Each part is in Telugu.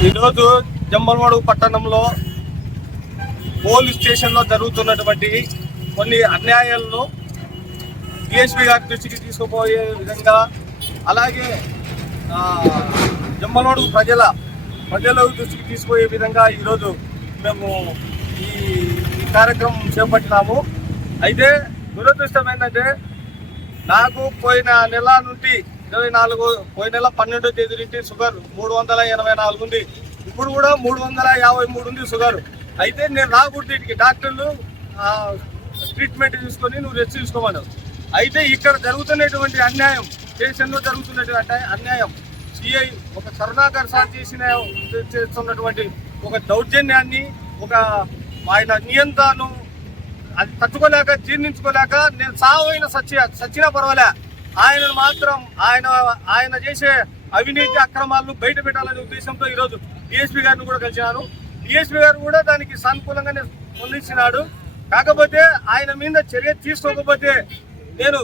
ఈరోజు జమ్మలవాడు పట్టణంలో పోలీస్ స్టేషన్లో జరుగుతున్నటువంటి కొన్ని అన్యాయాలను డిఎస్పీ గారి దృష్టికి తీసుకుపోయే విధంగా అలాగే ఆ, ప్రజల ప్రజల దృష్టికి తీసుకుపోయే విధంగా ఈరోజు మేము ఈ ఈ కార్యక్రమం చేపట్టినాము. అయితే దురదృష్టం ఏంటంటే నాకు పోయిన నెల నుండి ఇరవై నాలుగు పోయిన నెల పన్నెండో తేదీ నుండి షుగర్ మూడు వందల ఎనభై నాలుగు ఉంది. ఇప్పుడు కూడా మూడు వందల యాభై మూడు ఉంది షుగర్. అయితే నేను రాకూడదు వీటికి డాక్టర్లు ట్రీట్మెంట్ తీసుకొని నువ్వు రెస్ట్ తీసుకోమన్నారు. అయితే ఇక్కడ జరుగుతున్నటువంటి అన్యాయం దేశంలో జరుగుతున్నటువంటి అన్యాయం సిఐ ఒక కరుణాకర్ సార్ చేసిన చేస్తున్నటువంటి ఒక దౌర్జన్యాన్ని ఒక ఆయన నియంత్రణను అది తట్టుకోలేక జీర్ణించుకోలేక నేను సావైన సచ్చి సచ్చినా పర్వాలే. ఆయన మాత్రం ఆయన ఆయన చేసే అవినీతి అక్రమాలను బయట పెట్టాలనే ఉద్దేశంతో ఈరోజు డిఎస్పీ గారిని కూడా కలిసినాను డిఎస్పీ గారు కూడా దానికి సానుకూలంగానే స్పందించినాడు. కాకపోతే ఆయన మీద చర్య తీసుకోకపోతే నేను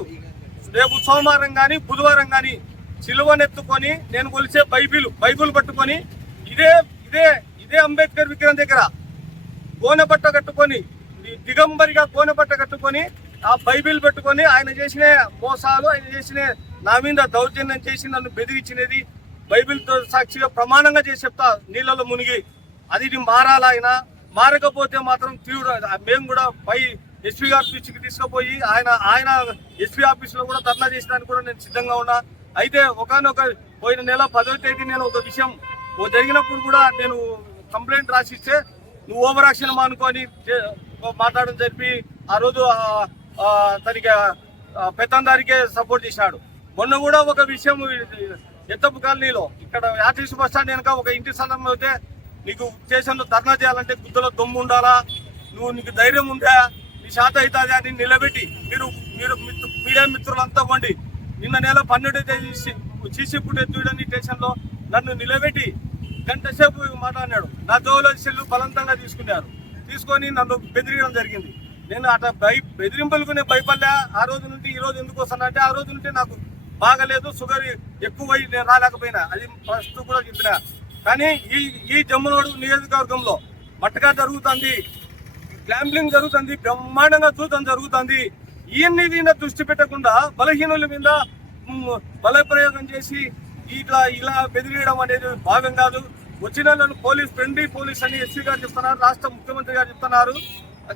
రేపు సోమవారం కానీ బుధవారం కానీ సిలువనెత్తుకొని నేను కొలిసే బైబిల్ బైబిల్ పట్టుకొని ఇదే ఇదే ఇదే అంబేద్కర్ విగ్రహం దగ్గర గోనె బట్ట కట్టుకొని దిగంబరిగా గోనె బట్ట కట్టుకొని ఆ బైబిల్ పెట్టుకొని ఆయన చేసిన మోసాలు ఆయన చేసిన నా మీద దౌర్జన్యం చేసి నన్ను బెదిరించినది బైబిల్తో సాక్షిగా ప్రమాణంగా చేసి చెప్తా నీళ్ళలో మునిగి అది ఇది ఆయన? మారకపోతే మాత్రం తీవ్ర మేము కూడా పై ఎస్పీ గారి దృష్టికి తీసుకుపోయి ఆయన ఆయన ఎస్పీ ఆఫీసులో కూడా ధర్నా చేసడానికి కూడా నేను సిద్ధంగా ఉన్నా. అయితే ఒకనొక పోయిన నెల పదో తేదీ నేను ఒక విషయం ఓ జరిగినప్పుడు కూడా నేను కంప్లైంట్ రాసిస్తే నువ్వు ఓవర్ యాక్షన్ మానుకొని మాట్లాడడం జరిపి ఆ రోజు తనకి పెత్తందారికే సపోర్ట్ చేశాడు. మొన్న కూడా ఒక విషయం ఎత్తపు కాలనీలో ఇక్కడ ఆర్టీసీ బస్ స్టాండ్ వెనక ఒక ఇంటి స్థలం అయితే నీకు స్టేషన్లో ధర్నా చేయాలంటే గుద్దలో దమ్ము ఉండాలా? నువ్వు నీకు ధైర్యం ఉందా? నీ శాత అవుతుంది అని నిలబెట్టి మీరు మీరు మిత్రు- మీడియా మిత్రులంతా వండి నిన్న నెల పన్నెండు చేసి సీసీ పుట్టే చూడండి స్టేషన్లో నన్ను నిలబెట్టి గంట సేపు మాట్లాడినాడు. నా జోలో సెల్లు బలవంతంగా తీసుకున్నారు. తీసుకొని నన్ను బెదిరియడం జరిగింది. నేను అట్లా భయ బెదిరింపులుకునే భయపడలే ఆ రోజు నుండి ఈ రోజు ఎందుకు వస్తాను అంటే ఆ రోజు నుండి నాకు బాగలేదు షుగర్ ఎక్కువ నేను రాలేకపోయినా. అది ఫస్ట్ కూడా చెప్పిన. కానీ ఈ ఈ జమ్మునోడు నియోజకవర్గంలో మట్టగా జరుగుతుంది. గ్లాంబ్లింగ్ జరుగుతుంది బ్రహ్మాండంగా చూడటం జరుగుతుంది. ఈయన్ని మీద దృష్టి పెట్టకుండా బలహీనుల మీద బలప్రయోగం బల ప్రయోగం చేసి ఇట్లా ఇలా బెదిరియడం అనేది భాగం కాదు. వచ్చిన పోలీస్ ఫ్రెండ్లీ పోలీస్ అని ఎస్సీ గారు చెప్తున్నారు రాష్ట్ర ముఖ్యమంత్రి గారు చెప్తున్నారు.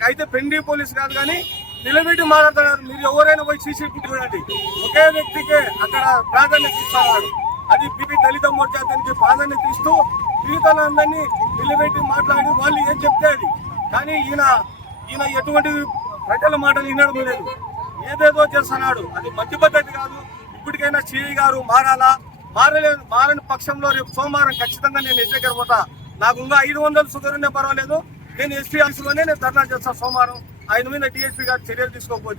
అయితే పెండి పోలీస్ కాదు కానీ నిలబెట్టి మాట్లాడుతున్నారు మీరు ఎవరైనా పోయి సీసీ చూడండి. ఒకే వ్యక్తికే అక్కడ ప్రాధాన్యత ఇస్తున్నారు. అది బీపీ దళిత మోర్చా అతనికి ప్రాధాన్యత ఇస్తూ మిగతాలందరినీ నిలబెట్టి మాట్లాడి వాళ్ళు ఏం చెప్తే అది. కానీ ఈయన ఈయన ఎటువంటి ప్రజల మాటలు వినడం లేదు. ఏదేదో చేస్తున్నాడు. అది మంచి పద్ధతి కాదు. ఇప్పటికైనా సిఐ గారు మారాలా? మారలేదు. మారని పక్షంలో రేపు సోమవారం ఖచ్చితంగా నేను ఎస్ఐ పోతా నాకు ఇంకా ఐదు వందలు షుగర్ ఉన్నా పర్వాలేదు. నేను ఎస్పీ ఆఫీస్లోనే నేను ధర్నా చేస్తాను సోమవారం. ఆయన మీద డిఎస్పీ గారు చర్యలు తీసుకోకపోతే